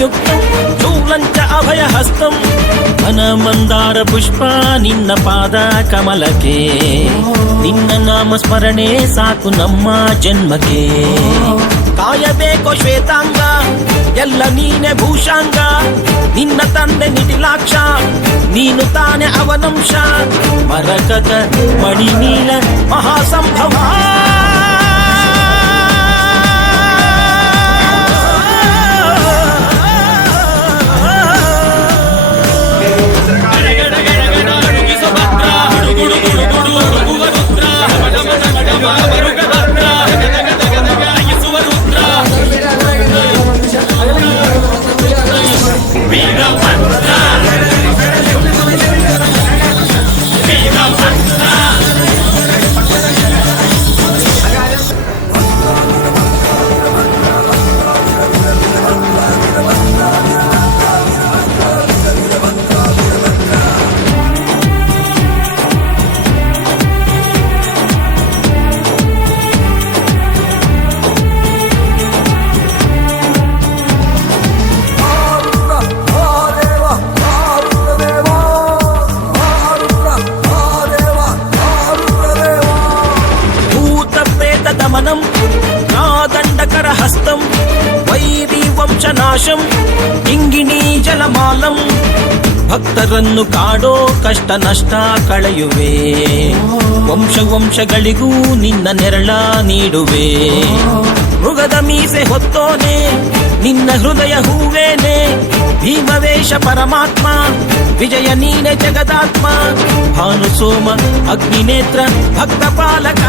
ಸಂಯುಕ್ತಂ ಶೂಲಂಚ ಅಭಯಹಸ್ತಂ ವನಮಂದಾರ ಪುಷ್ಪ ನಿನ್ನ ಪಾದ ಕಮಲಕ್ಕೆ ನಿನ್ನ ನಾಮ ಸ್ಮರಣೆ ಸಾಕು ನಮ್ಮ ಜನ್ಮಕ್ಕೆ ಕಾಯಬೇಕೋ ಶ್ವೇತಾಂಗ ಎಲ್ಲ ನೀನೆ ಭೂಷಾಂಗ ನಿನ್ನ ತಂದೆ ನಿಟಿಲಾಕ್ಷ ನೀನು ತಾನೆ ಅವನಂಶ ಮರಕತ ಮಣಿನೀಲ ಮಹಾಸಂಭವ ದಮನಂ ನಾದಂಡಕರ ಹಸ್ತಂ ವೈರಿ ವಂಶನಾಶಂ ಇಂಗಿಣಿ ಜಲಮಾಲಂ ಭಕ್ತರನ್ನು ಕಾಡೋ ಕಷ್ಟ ನಷ್ಟ ಕಳೆಯುವೆ ವಂಶ ವಂಶಗಳಿಗೂ ನಿನ್ನ ನೆರಳ ನೀಡುವೆ ಮೃಗದ ಮೀಸೆ ಹೊತ್ತೋನೆ ನಿನ್ನ ಹೃದಯ ಹೂವೇನೆ ಭೀಮವೇಶ ಪರಮಾತ್ಮ ವಿಜಯ ನೀನೆ ಜಗದಾತ್ಮ ಭಾನು ಸೋಮ ಅಗ್ನಿನೇತ್ರ ಭಕ್ತ ಪಾಲಕ